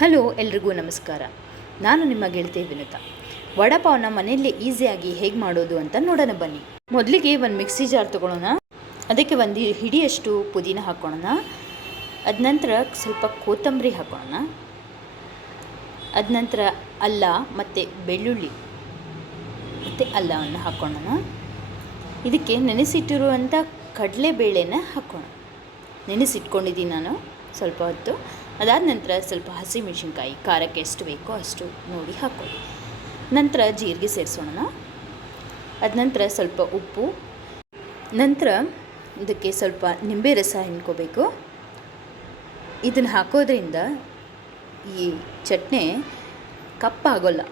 Hello ಎಲ್ರಿಗೂ ನಮಸ್ಕಾರ. ನಾನು ನಿಮ್ಮ ಗೆಳತಿ ವಿನುತಾ. ವಡಾಪಾವನ್ನ ಮನೆಯಲ್ಲೇ ಈಸಿಯಾಗಿ ಹೇಗೆ ಮಾಡೋದು ಅಂತ ನೋಡೋಣ ಬನ್ನಿ. ಮೊದಲಿಗೆ ಒಂದು ಮಿಕ್ಸಿ ಜಾರ್ ತೊಗೊಳ್ಳೋಣ. ಅದಕ್ಕೆ ಒಂದು ಹಿಡಿಯಷ್ಟು ಪುದೀನ ಹಾಕ್ಕೊಳ್ಳೋಣ. ಅದ ನಂತರ ಸ್ವಲ್ಪ ಕೊತ್ತಂಬರಿ ಹಾಕ್ಕೊಳ್ಳೋಣ. ಅದ ನಂತರ ಅಲ್ಲ ಮತ್ತು ಬೆಳ್ಳುಳ್ಳಿ ಮತ್ತು ಅಲ್ಲವನ್ನು ಹಾಕ್ಕೊಳ್ಳೋಣ. ಇದಕ್ಕೆ ನೆನೆಸಿಟ್ಟಿರುವಂಥ ಕಡಲೆಬೇಳೆನ ಹಾಕ್ಕೊಳ್ಳೋಣ. ನೆನೆಸಿಟ್ಕೊಂಡಿದ್ದೀನಿ ನಾನು ಸ್ವಲ್ಪ ಹೊತ್ತು. ಅದಾದ ನಂತರ ಸ್ವಲ್ಪ ಹಸಿಮೆಣಸಿನ್ಕಾಯಿ ಖಾರಕ್ಕೆ ಎಷ್ಟು ಬೇಕೋ ಅಷ್ಟು ನೋಡಿ ಹಾಕ್ಕೊಳ್ಳಿ. ನಂತರ ಜೀರಿಗೆ ಸೇರಿಸೋಣ. ಅದ ನಂತರ ಸ್ವಲ್ಪ ಉಪ್ಪು. ನಂತರ ಇದಕ್ಕೆ ಸ್ವಲ್ಪ ನಿಂಬೆ ರಸ ಹಿಂಡ್ಕೋಬೇಕು. ಇದನ್ನು ಹಾಕೋದ್ರಿಂದ ಈ ಚಟ್ನಿ ಕಪ್ಪಾಗೋಲ್ಲ.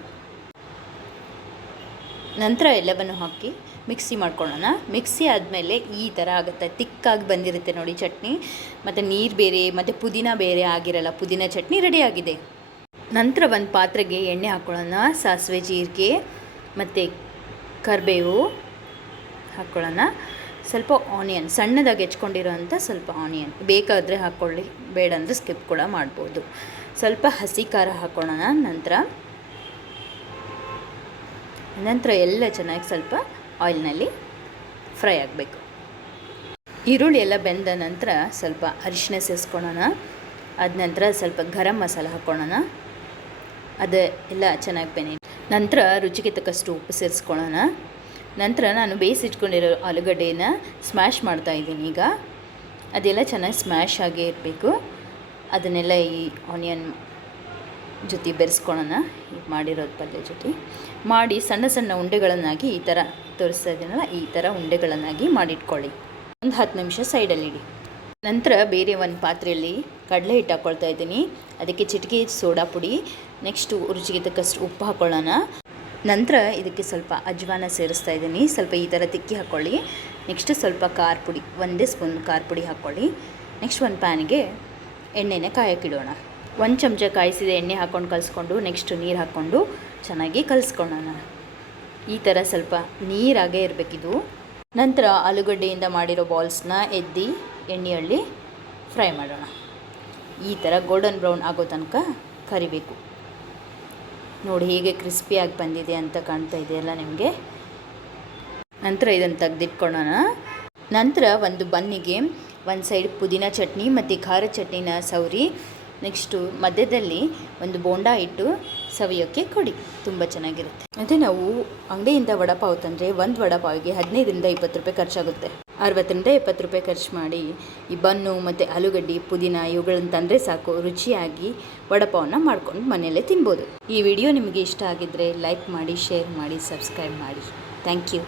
ನಂತರ ಎಲ್ಲವನ್ನು ಹಾಕಿ ಮಿಕ್ಸಿ ಮಾಡ್ಕೊಳ್ಳೋಣ. ಮಿಕ್ಸಿ ಆದಮೇಲೆ ಈ ಥರ ಆಗುತ್ತೆ, ತಿಕ್ಕಾಗಿ ಬಂದಿರುತ್ತೆ ನೋಡಿ ಚಟ್ನಿ. ಮತ್ತು ನೀರು ಬೇರೆ ಮತ್ತು ಪುದೀನ ಬೇರೆ ಆಗಿರಲ್ಲ. ಪುದೀನ ಚಟ್ನಿ ರೆಡಿಯಾಗಿದೆ. ನಂತರ ಒಂದು ಪಾತ್ರೆಗೆ ಎಣ್ಣೆ ಹಾಕ್ಕೊಳ್ಳೋಣ. ಸಾಸಿವೆ, ಜೀರಿಗೆ ಮತ್ತು ಕರಿಬೇವು ಹಾಕ್ಕೊಳ್ಳೋಣ. ಸ್ವಲ್ಪ ಆನಿಯನ್ ಸಣ್ಣದಾಗಿ ಹೆಚ್ಕೊಂಡಿರೋಂಥ ಸ್ವಲ್ಪ ಆನಿಯನ್ ಬೇಕಾದರೆ ಹಾಕ್ಕೊಳ್ಳಿ, ಬೇಡ ಅಂದರೆ ಸ್ಕಿಪ್ ಕೂಡ ಮಾಡ್ಬೋದು. ಸ್ವಲ್ಪ ಹಸಿ ಖಾರ ಹಾಕ್ಕೊಳ್ಳೋಣ. ನಂತರ ಎಲ್ಲ ಚೆನ್ನಾಗಿ ಸ್ವಲ್ಪ ಆಯಿಲ್ನಲ್ಲಿ ಫ್ರೈ ಆಗಬೇಕು. ಈರುಳ್ಳಿ ಎಲ್ಲ ಬೆಂದ ನಂತರ ಸ್ವಲ್ಪ ಅರಿಶಿನ ಸೇರಿಸ್ಕೊಳ್ಳೋಣ. ಅದ ನಂತರ ಸ್ವಲ್ಪ ಗರಂ ಮಸಾಲ ಹಾಕ್ಕೊಳ್ಳೋಣ. ಅದು ಎಲ್ಲ ಚೆನ್ನಾಗಿ ಬೆನೆ ನಂತರ ರುಚಿಗೆ ತಕ್ಕಷ್ಟು ಉಪ್ಪು ಸೇರಿಸ್ಕೊಳ್ಳೋಣ. ನಂತರ ನಾನು ಬೇಯಿಸಿಟ್ಕೊಂಡಿರೋ ಆಲೂಗಡ್ಡೆನ ಸ್ಮ್ಯಾಶ್ ಮಾಡ್ತಾಯಿದ್ದೀನಿ. ಈಗ ಅದೆಲ್ಲ ಚೆನ್ನಾಗಿ ಸ್ಮ್ಯಾಶ್ ಆಗೇ ಇರಬೇಕು. ಅದನ್ನೆಲ್ಲ ಈ ಆನಿಯನ್ ಜೊತೆ ಬೆರೆಸ್ಕೊಳ್ಳೋಣ. ಈಗ ಮಾಡಿರೋದು ಪಲ್ಯ ಜೊತೆ ಮಾಡಿ ಸಣ್ಣ ಸಣ್ಣ ಉಂಡೆಗಳನ್ನಾಗಿ ಈ ಥರ ತೋರಿಸ್ತಾ ಇದ್ದೀನಲ್ಲ, ಈ ಥರ ಉಂಡೆಗಳನ್ನಾಗಿ ಮಾಡಿಟ್ಕೊಳ್ಳಿ. ಒಂದು 10 ನಿಮಿಷ ಸೈಡಲ್ಲಿ ಇಡಿ. ನಂತರ ಬೇರೆ ಒಂದು ಪಾತ್ರೆಯಲ್ಲಿ ಕಡಲೆ ಹಿಟ್ಟು ಹಾಕ್ಕೊಳ್ತಾ ಇದ್ದೀನಿ. ಅದಕ್ಕೆ ಚಿಟಿಕೆ ಸೋಡಾ ಪುಡಿ, ನೆಕ್ಸ್ಟು ರುಚಿಗೆ ತಕ್ಕಷ್ಟು ಉಪ್ಪು ಹಾಕ್ಕೊಳ್ಳೋಣ. ನಂತರ ಇದಕ್ಕೆ ಸ್ವಲ್ಪ ಅಜ್ವಾನ ಸೇರಿಸ್ತಾ ಇದ್ದೀನಿ. ಸ್ವಲ್ಪ ಈ ಥರ ತಿಕ್ಕಿ ಹಾಕ್ಕೊಳ್ಳಿ. ನೆಕ್ಸ್ಟ್ ಸ್ವಲ್ಪ ಖಾರ ಪುಡಿ, 1 ಸ್ಪೂನ್ ಖಾರ ಪುಡಿ ಹಾಕ್ಕೊಳ್ಳಿ. ನೆಕ್ಸ್ಟ್ ಒಂದು ಪ್ಯಾನಿಗೆ ಎಣ್ಣೆನ ಕಾಯಕ್ಕಿಡೋಣ. 1 ಚಮಚ ಕಾಯಿಸಿದ ಎಣ್ಣೆ ಹಾಕ್ಕೊಂಡು ಕಲಿಸ್ಕೊಂಡು ನೆಕ್ಸ್ಟ್ ನೀರು ಹಾಕ್ಕೊಂಡು ಚೆನ್ನಾಗಿ ಕಲಿಸ್ಕೊಳ್ಳೋಣ. ಈ ಥರ ಸ್ವಲ್ಪ ನೀರಾಗೇ ಇರಬೇಕಿದು. ನಂತರ ಆಲೂಗಡ್ಡೆಯಿಂದ ಮಾಡಿರೋ ಬಾಲ್ಸ್ನ ಎದ್ದು ಎಣ್ಣೆಯಲ್ಲಿ ಫ್ರೈ ಮಾಡೋಣ. ಈ ಥರ ಗೋಲ್ಡನ್ ಬ್ರೌನ್ ಆಗೋ ತನಕ ಕರಿಬೇಕು. ನೋಡಿ ಹೇಗೆ ಕ್ರಿಸ್ಪಿಯಾಗಿ ಬಂದಿದೆ ಅಂತ ಕಾಣ್ತಾ ಇದೆಯಲ್ಲ ನಿಮಗೆ. ನಂತರ ಇದನ್ನು ತೆಗೆದಿಟ್ಕೊಳ್ಳೋಣ. ನಂತರ ಒಂದು ಬನ್ನಿಗೆ ಒಂದು ಸೈಡ್ ಪುದೀನ ಚಟ್ನಿ ಮತ್ತು ಖಾರ ಚಟ್ನಿನ ಸವರಿ ನೆಕ್ಸ್ಟು ಮಧ್ಯದಲ್ಲಿ ಒಂದು ಬೋಂಡಾ ಇಟ್ಟು ಸವಿಯೋಕ್ಕೆ ಕೊಡಿ. ತುಂಬ ಚೆನ್ನಾಗಿರುತ್ತೆ. ಅದೇ ನಾವು ಅಂಗಡಿಯಿಂದ ವಡಾಪಾವ್ ತಂದರೆ ಒಂದು ವಡಾಪಾವಿಗೆ 15ರಿಂದ 20 ರೂಪಾಯಿ ಖರ್ಚಾಗುತ್ತೆ. 60ರಿಂದ 70 ರೂಪಾಯಿ ಖರ್ಚು ಮಾಡಿ ಈ ಬನ್ನು ಮತ್ತು ಆಲೂಗಡ್ಡೆ, ಪುದೀನ ಇವುಗಳನ್ನು ತಂದರೆ ಸಾಕು, ರುಚಿಯಾಗಿ ವಡಾಪಾವನ್ನ ಮಾಡ್ಕೊಂಡು ಮನೆಯಲ್ಲೇ ತಿನ್ಬೋದು. ಈ ವಿಡಿಯೋ ನಿಮಗೆ ಇಷ್ಟ ಆಗಿದ್ದರೆ ಲೈಕ್ ಮಾಡಿ, ಶೇರ್ ಮಾಡಿ, ಸಬ್ಸ್ಕ್ರೈಬ್ ಮಾಡಿ. Thank you.